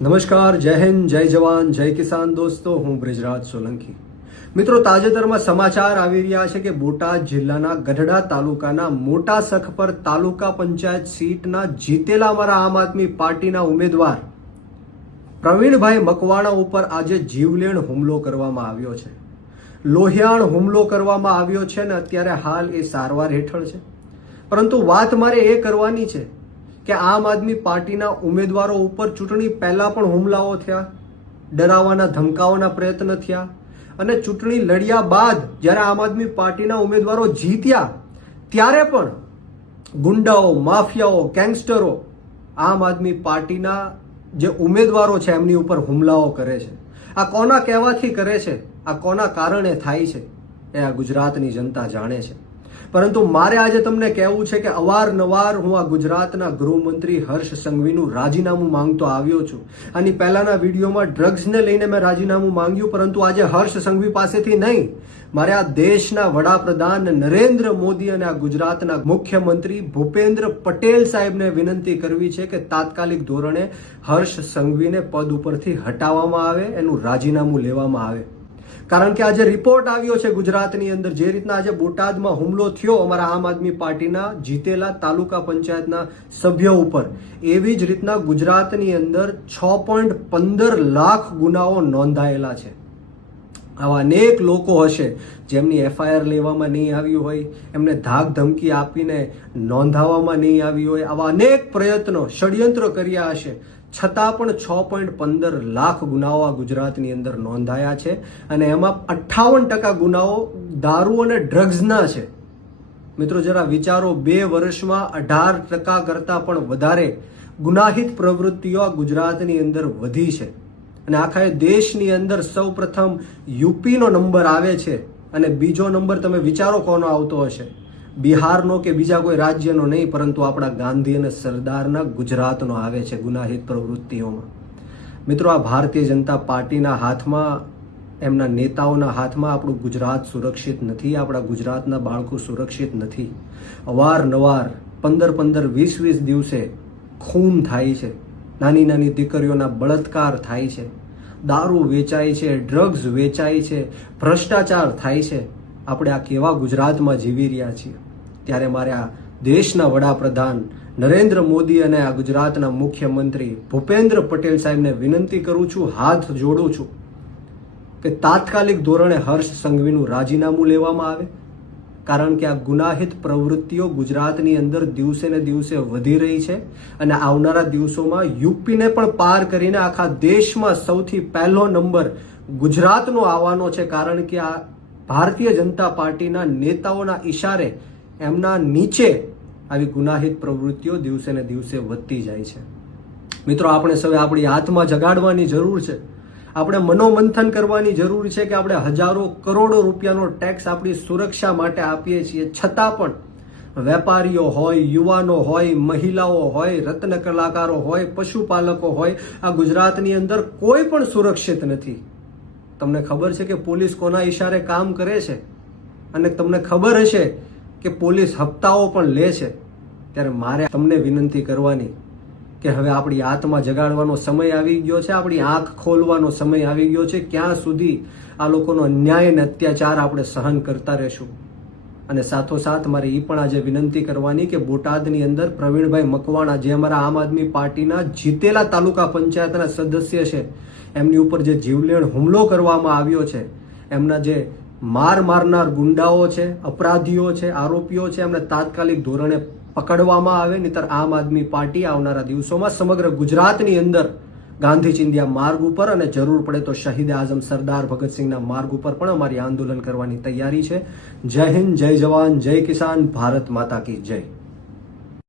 નમસ્કાર, જય હિન્દ, જય જવાન, જય કિસાન દોસ્તો, હું બ્રિજરાજ સોલંકી. મિત્રો, તાજેતરમાં સમાચાર આવી રહ્યા છે કે બોટાદ જિલ્લાના ગઢડા તાલુકાના મોટા સખ પર તાલુકા પંચાયત સીટના જીતેલા અમારા આમ આદમી પાર્ટીના ઉમેદવાર પ્રવીણભાઈ મકવાણા ઉપર આજે જીવલેણ હુમલો કરવામાં આવ્યો છે. લોહિયાણ હુમલો કરવામાં આવ્યો છે ને અત્યારે હાલ એ સારવાર હેઠળ છે. પરંતુ વાત મારે એ કરવાની છે કે આમ આદમી પાર્ટીના ઉમેદવારો ઉપર ચૂંટણી પહેલા પણ હુમલાઓ થયા, ડરાવવાના ધમકાવવાના પ્રયત્ન થયા અને ચૂંટણી લડ્યા બાદ જ્યારે આમ આદમી પાર્ટીના ઉમેદવારો જીત્યા ત્યારે પણ ગુંડાઓ, માફિયાઓ, ગેંગસ્ટરો આમ આદમી પાર્ટીના જે ઉમેદવારો છે એમની ઉપર હુમલાઓ કરે છે. આ કોના કહેવાથી કરે છે, આ કોના કારણે થાય છે એ આ ગુજરાતની જનતા જાણે છે. પરંતુ મારે આજે તમને કહેવું છે કે અવારનવાર હું આ ગુજરાતના ગૃહમંત્રી હર્ષ સંઘવીનું રાજીનામું માંગતો આવ્યો છું. આની પહેલાના વિડીયોમાં ડ્રગ્સને લઈને મેં રાજીનામું માંગ્યું, પરંતુ આજે હર્ષ સંઘવી પાસેથી નહીં, મારે આ દેશના વડાપ્રધાન નરેન્દ્ર મોદી અને આ ગુજરાતના મુખ્યમંત્રી ભૂપેન્દ્ર પટેલ સાહેબને વિનંતી કરવી છે કે તાત્કાલિક ધોરણે હર્ષ સંઘવીને પદ ઉપરથી હટાવવામાં આવે, એનું રાજીનામું લેવામાં આવે. કારણ કે આજે રિપોર્ટ આવ્યો છે ગુજરાતની અંદર, જે રીતના આજે બોટાદમાં હુમલો થયો અમારા આમ આદમી પાર્ટીના જીતેલા તાલુકા પંચાયતના સભ્ય ઉપર, એવી જ રીતના ગુજરાતની અંદર 6.15 લાખ ગુનાઓ નોંધાયેલા છે. આવા અનેક લોકો હશે જેમની એફઆઈઆર લેવામાં નહીં આવી હોય, એમને ધાક ધમકી આપીને નોંધાવવામાં નહીં આવી હોય, આવા અનેક પ્રયત્નો, ષડયંત્ર કર્યા હશે, છતાં પણ 6.15 લાખ ગુનાઓ આ ગુજરાતની અંદર નોંધાયા છે અને એમાં 58% ગુનાઓ દારૂ અને ડ્રગ્સના છે. મિત્રો, જરા વિચારો, 2 વર્ષમાં 18% કરતાં પણ વધારે ગુનાહિત પ્રવૃત્તિઓ આ ગુજરાતની અંદર વધી છે. અને આખા દેશની અંદર સૌ પ્રથમ યુપીનો નંબર આવે છે અને બીજો નંબર તમે વિચારો કોનો આવતો હશે? બિહારનો કે બીજા કોઈ રાજ્યનો નહીં, પરંતુ આપણા ગાંધી અને સરદારના ગુજરાતનો આવે છે ગુનાહિત પ્રવૃત્તિઓમાં. મિત્રો, આ ભારતીય જનતા પાર્ટીના હાથમાં, એમના નેતાઓના હાથમાં આપણું ગુજરાત સુરક્ષિત નથી, આપણા ગુજરાતના બાળકો સુરક્ષિત નથી. અવારનવાર 15-15, 20-20 દિવસે ખૂન થાય છે, નાની નાની દીકરીઓના બળાત્કાર થાય છે, દારૂ વેચાય છે, ડ્રગ્સ વેચાય છે, ભ્રષ્ટાચાર થાય છે. આપણે આ કેવા ગુજરાતમાં જીવી રહ્યા છીએ? ત્યારે મારે આ દેશના વડાપ્રધાન નરેન્દ્ર મોદી અને આ ગુજરાતના મુખ્યમંત્રી ભૂપેન્દ્ર પટેલ સાહેબને વિનંતી કરું છું, હાથ જોડું છું કે તાત્કાલિક ધોરણે હર્ષ સંઘવીનું રાજીનામું લેવામાં આવે. કારણ કે આ ગુનાહિત પ્રવૃત્તિઓ ગુજરાતની અંદર દિવસે ને દિવસે વધી રહી છે અને આવનારા દિવસોમાં યુપીને પણ પાર કરીને આખા દેશમાં સૌથી પહેલો નંબર ગુજરાતનો આવવાનો છે. કારણ કે આ ભારતીય જનતા પાર્ટીના નેતાઓના ઈશારે એમના નીચે આવી ગુનાહિત પ્રવૃત્તિઓ દિવસે ને દિવસે વધતી જાય છે. મિત્રો, આપણે સૌએ આપણી આત્મા જગાડવાની જરૂર છે. આપણે મનોમંથન કરવાની જરૂર છે કે આપણે હજારો કરોડો રૂપિયાનો ટેક્સ આપણી સુરક્ષા માટે આપીએ છીએ, છતાં પણ વેપારીઓ હોય, યુવાનો હોય, મહિલાઓ હોય, રત્ન કલાકારો હોય, પશુપાલકો હોય, આ ગુજરાતની અંદર કોઈ પણ સુરક્ષિત નથી. તમને ખબર છે કે પોલીસ કોના ઈશારે કામ કરે છે? અને તમને ખબર હશે કે પોલીસ હપ્તાઓ પણ લે છે. ત્યારે મારે તમને વિનંતી કરવાની કે હવે આપણી આત્મા જગાડવાનો સમય આવી ગયો છે, આપણી આંખ ખોલવાનો સમય આવી ગયો છે. ક્યાં સુધી આ લોકોનો અન્યાય અને અત્યાચાર આપણે સહન કરતા રહેશું? અને સાથોસાથ મારે એ પણ આજે વિનંતી કરવાની કે બોટાદની અંદર પ્રવીણભાઈ મકવાણા, જે અમારા આમ આદમી પાર્ટીના જીતેલા તાલુકા પંચાયતના સદસ્ય છે, એમની ઉપર જે જીવલેણ હુમલો કરવામાં આવ્યો છે, એમના જે મારનાર ગુંડાઓ છે, અપરાધીઓ છે, આરોપીઓ છે, એમને તાત્કાલિક ધોરણે પકડવામાં આવે. નહીતર આમ આદમી પાર્ટી આવનારા દિવસોમાં સમગ્ર ગુજરાતની અંદર ગાંધી ચિંધ્યા માર્ગ ઉપર અને જરૂર પડે તો શહીદ આઝમ સરદાર ભગતસિંહના માર્ગ ઉપર પણ અમારી આંદોલન કરવાની તૈયારી છે. જય હિન્દ, જય જવાન, જય કિસાન, ભારત માતા કી જય.